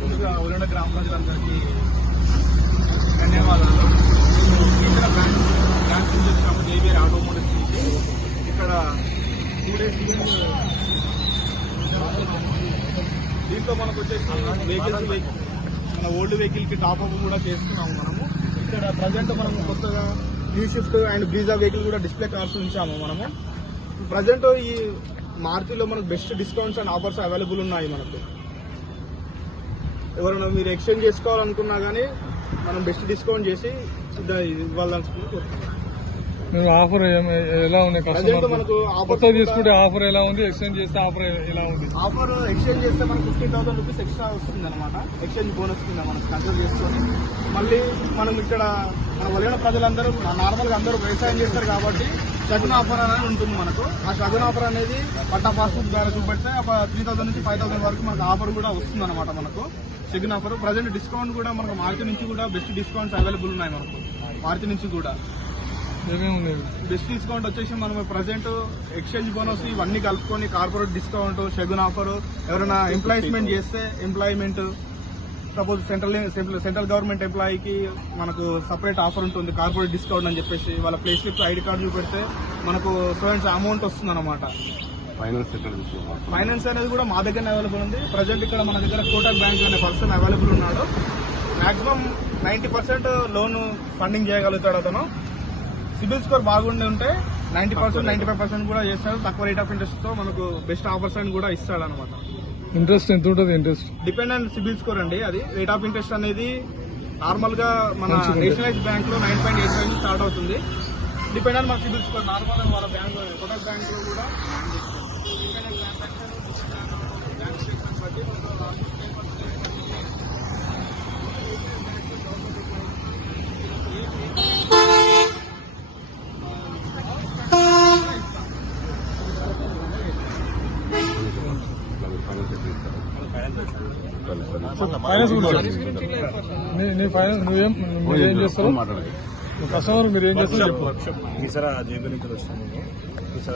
ముందుగా ఉలండ గ్రామ ప్రజలందరికీ ధన్యవాదాలు. ఇక్కడ బ్రాంచ్ నుంచి వచ్చినాము జేబీఆర్ ఆటోమోటివ్స్ నుంచి. ఇక్కడ 2 days దీంతో మనకు వచ్చేసి వెహికల్స్ మన ఓల్డ్ వెహికల్ కి టాప్ అప్ కూడా చేస్తున్నాము మనము. ఇక్కడ ప్రజెంట్ మనము కొత్తగా new shift and Brezza vehicle కూడా డిస్ప్లే కార్స్ ఉంచాము మనము. ప్రజెంట్ ఈ మారుతిలో మనకు best discounts and offers available ఉన్నాయి మనకు. ఎవరైనా మీరు ఎక్స్చేంజ్ చేసుకోవాలనుకున్నా కానీ మనం బెస్ట్ డిస్కౌంట్ చేసి ఇవ్వాలనుకుని కోరుతున్నాం. ఆఫర్ ఎలా ఉంది? మనకు ఆఫర్ తీసుకుంటే ఆఫర్ ఎలా ఉంది? ఎక్స్చేంజ్ చేస్తే ఆఫర్ ఎలా ఉంది? ఆఫర్ ఎక్స్చేంజ్ చేస్తే మనకు 15,000 రూపీస్ ఎక్స్ట్రా వస్తుంది అనమాట. ఎక్స్చేంజ్ బోనస్ కింద మనకు కన్సిడర్ చేసుకొని మళ్ళీ మనం ఇక్కడ మన వలన ప్రజలందరూ నార్మల్ గా అందరూ వ్యవసాయం చేస్తారు కాబట్టి షగున్ ఆఫర్ అనేది ఉంటుంది మనకు. ఆ షగున్ ఆఫర్ అనేది పట్టా పాస్బుక్ ద్వారా చూపెడితే 3,000 నుంచి 5,000 వరకు మనకు ఆఫర్ కూడా వస్తుంది అనమాట. మనకు షగున్ ఆఫర్ ప్రజెంట్ డిస్కౌంట్ కూడా మనకు మారుతి నుంచి కూడా బెస్ట్ డిస్కౌంట్స్ అవైలబుల్ ఉన్నాయి మనకు. మారుతి నుంచి కూడా బెస్ట్ డిస్కౌంట్ వచ్చేసి మనం ప్రజెంట్ ఎక్స్చేంజ్ బోనస్ ఇవన్నీ కలుపుకొని కార్పొరేట్ డిస్కౌంట్, షగున్ ఆఫర్, ఎవరైనా ఎంప్లాయ్మెంట్ చేస్తే ఎంప్లాయ్మెంట్, సపోజ్ సెంట్రల్ గవర్నమెంట్ ఎంప్లాయీకి మనకు సపరేట్ ఆఫర్ ఉంటుంది కార్పొరేట్ డిస్కౌంట్ అని చెప్పేసి. వాళ్ళ ప్లే స్లిప్ ఐడి కార్డు చూపెడితే మనకు స్టూడెంట్స్ అమౌంట్ వస్తుంది అనమాట. ఫైనాన్స్ అనేది కూడా మా దగ్గర అవైలబుల్ ఉంది. ప్రజెంట్ ఇక్కడ మన దగ్గర కోటక్ బ్యాంక్ అనే పర్సన్ అవైలబుల్ ఉన్నాడు. మాక్సిమం 90% లోన్ ఫండింగ్ చేయగలుగుతాడు అతను. సిబిల్ స్కోర్ బాగుండి ఉంటే 90%, 95% కూడా చేస్తాడు. తక్కువ రేట్ ఆఫ్ ఇంట్రెస్ట్ తో మనకు బెస్ట్ ఆఫర్స్ అని కూడా ఇస్తాడు అనమాట. ఇంట్రెస్ట్ ఎంత ఉంటుంది? Interest depend on CIBIL score అండి. అది రేట్ ఆఫ్ ఇంట్రెస్ట్ అనేది నార్మల్ గా మన నేషనలైజ్ బ్యాంక్ లో 9.85 నుంచి స్టార్ట్ అవుతుంది. డిపెండ్ ఆన్ మన సిబిల్ స్కోర్. నార్మల్ వాళ్ళ బ్యాంక్ కోటక్ బ్యాంక్ లో కూడా నువ్వేం చేస్తావు? కస్టమర్ మీరు ఏం చేస్తావు చెప్పు. ఈసారి జేబీ నుంచి వస్తాను.